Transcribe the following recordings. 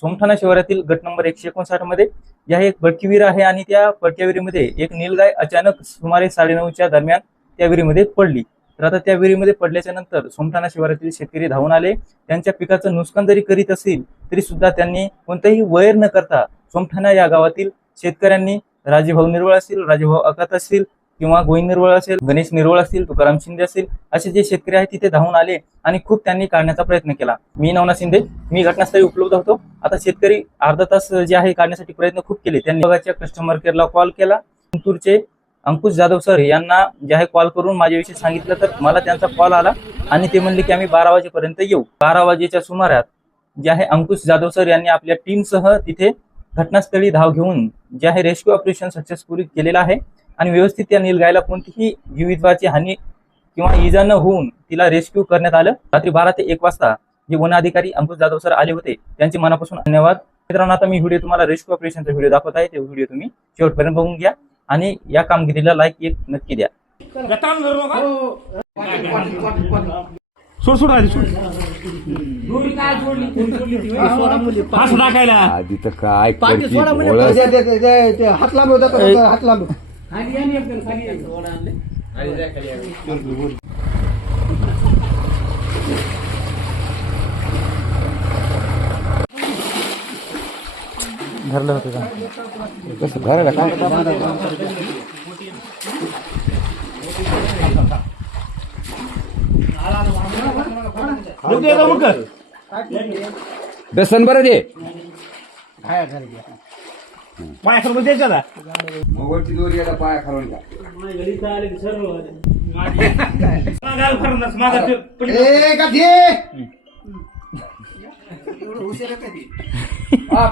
सोमठाणा शिवारातील गट नंबर 159 मध्ये या एक भडकी विहीर आहे आणि त्या भडक्या विहिरीमध्ये एक नीलगाय अचानक सुमारे 9:30च्या दरम्यान त्या विहिरीमध्ये पडली। तर आता त्या विहिरीमध्ये पडल्याच्या नंतर सोमठाणा शिवारातील शेतकरी धावून आले। त्यांच्या पिकाचं नुकसान जरी करीत असतील तरी सुद्धा त्यांनी कोणतेही वैर न करता सोमठाणा या गावातील शेतकऱ्यांनी राजेभाऊ निर्वळ असतील, राजेभाऊ अकात असतील किंवा गोविंद निर्वळ असेल, गणेश निर्वळ असतील, तुकाराम शिंदे असतील, असे जे शेतकरी आहेत तिथे धावून आले आणि खूप त्यांनी काढण्याचा प्रयत्न केला। मी नवनाथ शिंदे, मी घटनास्थळी उपलब्ध होतो। आता शेतकरी अर्धा तास जे आहे काढण्यासाठी प्रयत्न खूप केले। त्यांनी विभागाच्या कस्टमर केअरला कॉल केला। चिंतूरचे अंकुश जाधव सर यांना जे आहे कॉल करून माझ्याविषयी सांगितलं, तर मला त्यांचा कॉल आला आणि ते म्हणले की आम्ही 12 वाजेपर्यंत येऊ। 12 वाजेच्या सुमारास जे आहे अंकुश जाधव सर यांनी आपल्या टीमसह तिथे घटनास्थळी धाव घेऊन जे आहे रेस्क्यू ऑपरेशन सक्सेसफुली केलेलं आहे आणि व्यवस्थित त्या नीलगायला कोणतीही जीवितवाची हानी किंवा इजा न होऊन तिला रेस्क्यू करण्यात आलं। रात्री 12 ते 1 वाजता जे वन अधिकारी अंकुश जाधव सर आले होते त्यांचे मनापासून धन्यवाद। मित्रांनो, आता मी व्हिडिओ तुम्हाला रेस्क्यू ऑपरेशनचा व्हिडिओ दाखवत आहे। ते व्हिडिओ तुम्ही शेवटपर्यंत बघून घ्या आणि या कामगिरीला लाईक एक नक्की द्या। सोड आधी सोड टाकायला आधी तर काय हात लांब होता, हात लांब धरलं होतं का कसं घराला काय बेसन बरं दे पाया खरं द्यायचा ना मोगलची दोरी याला पाया खालून का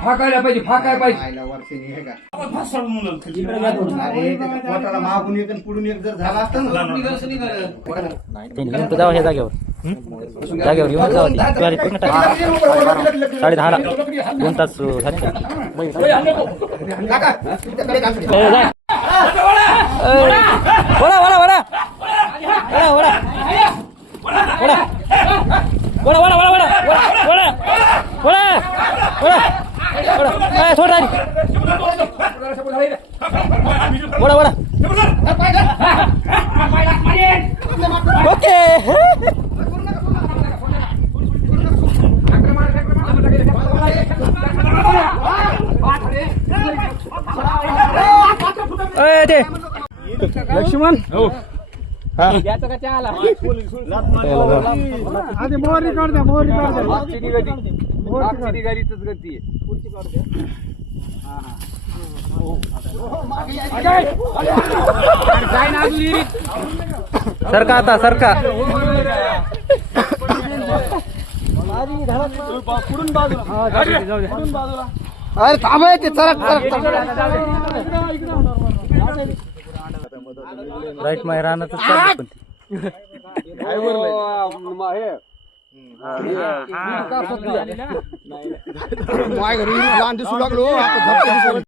फाकायला पाहिजे, फाकायला पाहिजे। पोटाला मागून एक आणि पुढून एक जर झाला असता ना जाऊ हे जागेवर येऊन जाऊ 10:30ला 2 तास झाले ओके लक्ष्मण हो आधी मोहरी काढ द्या, मोहरी काढ द्या। गाडीच गती सरका आता सरका अरे थांब ते चरक राईट माय राहणार घरी लहान दिसू लागलो